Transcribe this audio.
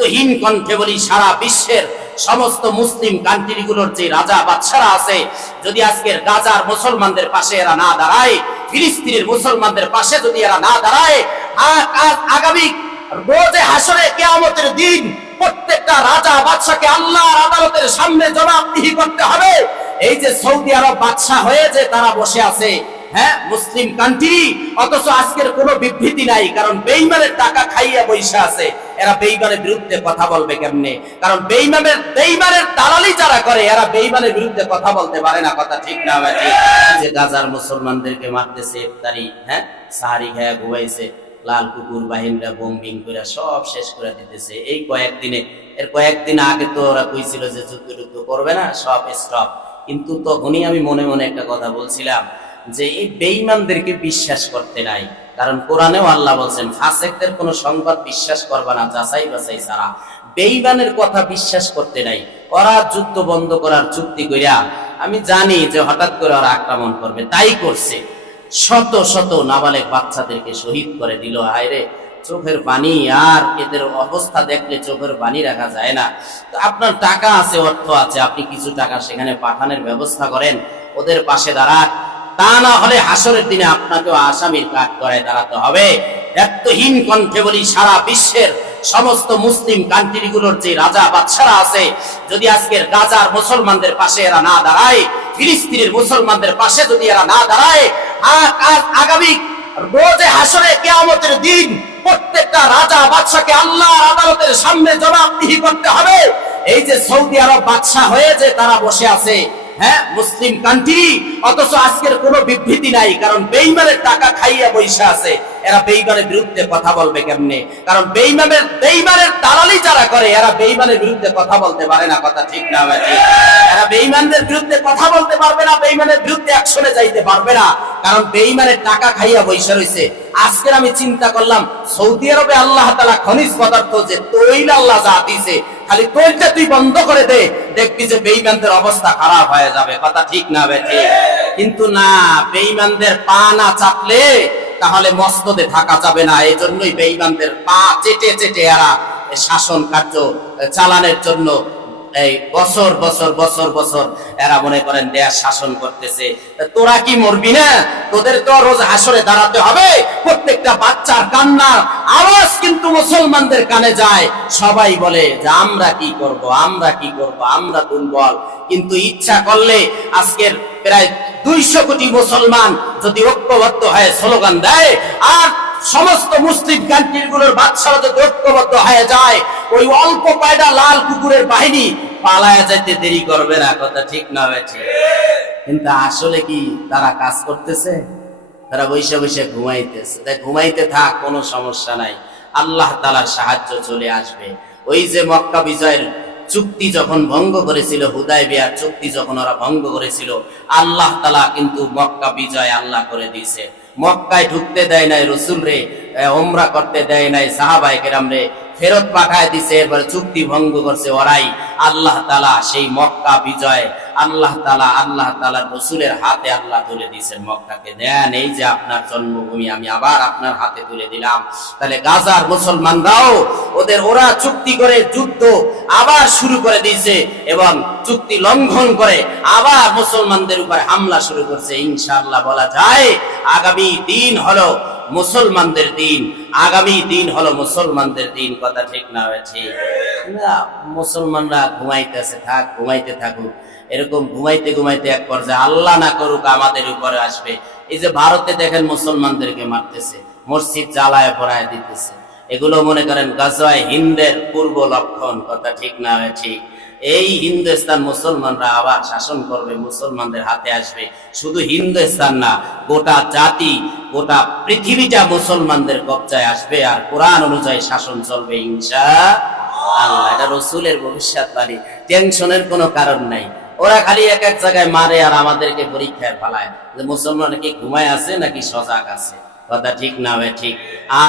এতহীন কণ্ঠে বলি, সারা বিশ্বের সমস্ত মুসলিম কান্ট্রিগুলোর যে রাজা বাদশারা আছে, যদি আজকের গাজার মুসলমানদের পাশে এরা না দাঁড়ায়, ফিলিস্তিনের মুসলমানদের পাশে যদি এরা না দাঁড়ায় আগামী রোজে হাসরে কেয়ামতের দিন প্রত্যেকটা রাজা বাদশাকে আল্লাহর আদালতের সামনে জবাবদিহি করতে হবে। এই যে সৌদি আরব বাদশা হয়ে যে তারা বসে আছে হ্যাঁ মুসলিম কান্ট্রি, অথচ আজকের কোনো বিবৃতি নাই, কারণ বেইমানের টাকা খাইয়া বৈশা আছে। এরা বেইমানের বিরুদ্ধে কথা বলবে কেমনে? কারণ বেইমানের বেইমানের দালালি যারা করে, এরা বেইমানের বিরুদ্ধে কথা বলতে পারে না, কথা ঠিক না, ভাই যে গাজার মুসলমানদেরকে মারতেছে ইফতারি হ্যাঁ? সাহারি খায়া ঘুমাইছে, লাল কুকুর বাহিনীরা বোম্বিং করে সব শেষ করে দিতেছে। এই কয়েকদিনে, এর কয়েকদিন আগে তো ওরা কইছিল যে যুদ্ধ যুদ্ধ করবে না, সব স্টপ কিন্তু তখনই আমি মনে মনে একটা কথা বলছিলাম যে এই বেঈমানদেরকে বিশ্বাস করতে নাই। কারণ কোরআনেও আল্লাহ বলছেন, ফাসেকদের কোনো সংবাদ বিশ্বাস করবা না, যাচাই বাছাই ছাড়া। বেঈমানের কথা বিশ্বাস করতে নাই ওরা যুদ্ধ বন্ধ করার চুক্তি কইরা, আমি জানি যে হঠাৎ করে ওরা আক্রমণ করবে, তাই করছে। শত শত নাবালেক বাচ্চাদেরকে শহীদ করে দিল হায়রে চোখের পানি, আর এদের অবস্থা দেখলে চোখের পানি রাখা যায় না। তো আপনার টাকা আছে, অর্থ আছে, আপনি কিছু টাকা সেখানে পাঠানোর ব্যবস্থা করেন, ওদের পাশে দাঁড়ান। তা না হলে হাসরের দিনে আপনাকেও আসামির কাজ করায় দাঁড়াতে হবে। এতহীন কণ্ঠে বলি, সারা বিশ্বের সমস্ত মুসলিম কান্ট্রিগুলোর যে রাজা বাদশারা আছে, যদি আজকের গাজার মুসলমানদের পাশে এরা না দাঁড়ায়, ফিলিস্তিনের মুসলমানদের পাশে যদি এরা না দাঁড়ায় আগামী রোজে হাসরে কেয়ামতের দিন প্রত্যেকটা রাজা বাদশাকে আল্লাহর আদালতের সামনে জবাবদিহি করতে হবে। এই যে সৌদি আরব বাদশাহ হয়ে যে তারা বসে আছে হ্যাঁ মুসলিম কান্ট্রি অথচ আজকের কোনো বিবৃতি নাই, কারণ বেইমানের টাকা খাইয়া বৈশা আছে। এরা বেইমানের বিরুদ্ধে কথা বলবে কেমনে? কারণ বেইমানের বেইমানের দালালি যারা করে, এরা বেইমানের বিরুদ্ধে কথা বলতে পারে না, কথা ঠিক না এরা বেইমানদের বিরুদ্ধে কথা বলতে পারবে না, বেইমানের বিরুদ্ধে অ্যাকশনে যাইতে পারবে না। কারণ বেইমানের টাকা খাইয়া বৈশা রয়েছে আজকের আমি চিন্তা করলাম, সৌদি আরবে আল্লাহ তালা খনিজ পদার্থ যে তৈল আল্লাহ যা দিছে খালি তৈলটা তুই বন্ধ করে দে। দেখবি যে বেইমানদের অবস্থা খারাপ হয়ে যাবে। কথা ঠিক না বেঠে কিন্তু না বেইমানদের পা না চাপলে তাহলে মস্তদে থাকা যাবে না। এই জন্যই বেইমানদের পা চেটে চেটে এরা শাসন কার্য চালানোর জন্য এই বছর বছর বছর বছর এরা মনে করেন দেশ শাসন করতেছে। তোরা কি মরবি না? তোদের তো রোজ হাসরে দাঁড়াতে হবে। প্রত্যেকটা বাচ্চার কান্না, আওয়াজ কিন্তু মুসলমানদের কানে যায়। সবাই বলে যে, আমরা কি করব? আমরা কি করব? আমরা দুর্বল কিন্তু ইচ্ছা করলে আজকের প্রায় দুইশো কোটি মুসলমান যদি ঐক্যবদ্ধ হয়ে স্লোগান দেয়, আর সমস্ত মুসলিম কান্ট্রিগুলোর বাচ্চারা যদি ঐক্যবদ্ধ হয়ে যায়, ওই অল্প কয়টা লাল কুকুরের বাহিনী পালায়া যাইতে দেরি করবে না, কথা ঠিক না ঠিক। কিন্তু আসলে কি তারা কাজ করতেছে? তারা বসে বসে ঘুমাইতেছে। তাই ঘুমাইতে থাক, কোনো সমস্যা নাই। আল্লাহ তালার সাহায্য চলে আসবে। ওই যে মক্কা বিজয়ের চুক্তি যখন ভঙ্গ করেছিল হুদায় বিয়ার চুক্তি যখন ওরা ভঙ্গ করেছিল, আল্লাহ তালা কিন্তু মক্কা বিজয় আল্লাহ করে দিয়েছে। মক্কায় ঢুকতে দেয় নাই রসুল রে ওমরা করতে দেয় নাই সাহাবাই রে। ফেরত পাঠায় দিছে, এরপরে চুক্তি ভঙ্গ করছে ওরাই। আল্লাহ তালা সেই মক্কা বিজয়, আল্লাহ তালা আল্লাহ তালা রসুলের হাতে আল্লাহ তুলে দিয়েছেন মক্কাকে। দেন এই যে আপনার জন্মভূমি, আমি আবার আপনার হাতে তুলে দিলাম। তাহলে গাজার মুসলমানরাও, ওদের ওরা চুক্তি করে যুদ্ধ আবার শুরু করে দিয়েছে এবং চুক্তি লঙ্ঘন করে আবার মুসলমানদের উপর হামলা শুরু করছে। ইনশাআল্লাহ বলা যায়, আগামী দিন হলো মুসলমানদের দিন। আগামী দিন হলো মুসলমানদের দিন, কথা ঠিক না হয়েছে মুসলমানরা ঘুমাইতেছে থাক, ঘুমাইতে থাকুক। এরকম ঘুমাইতে ঘুমাইতে এক পর্যায়ে আল্লাহ না করুক, আমাদের উপরে আসবে। এই যে ভারতে দেখেন মুসলমানদেরকে মারতেছে, মসজিদ জ্বালায় পড়ায় দিতেছে। এগুলো মনে করেন গাজওয়ায় হিন্দের পূর্ব লক্ষণ, কথা ঠিক না হয় ঠিক? এই হিন্দুস্তান মুসলমানরা আবার শাসন করবে, মুসলমানদের হাতে আসবে। শুধু হিন্দুস্তান না, গোটা জাতি, গোটা পৃথিবীটা মুসলমানদের কবজায় আসবে আর কোরআন অনুযায়ী শাসন চলবে ইনশা আল্লাহ এটা রসুলের ভবিষ্যৎবাণী, টেনশনের কোনো কারণ নাই। ওরা খালি এক এক জায়গায় মারে আর আমাদেরকে পরীক্ষায় ফালায়। যে মুসলমান কি ঘুমায় আছে নাকি সজাগ আছে? কথা ঠিক না হয় ঠিক? আর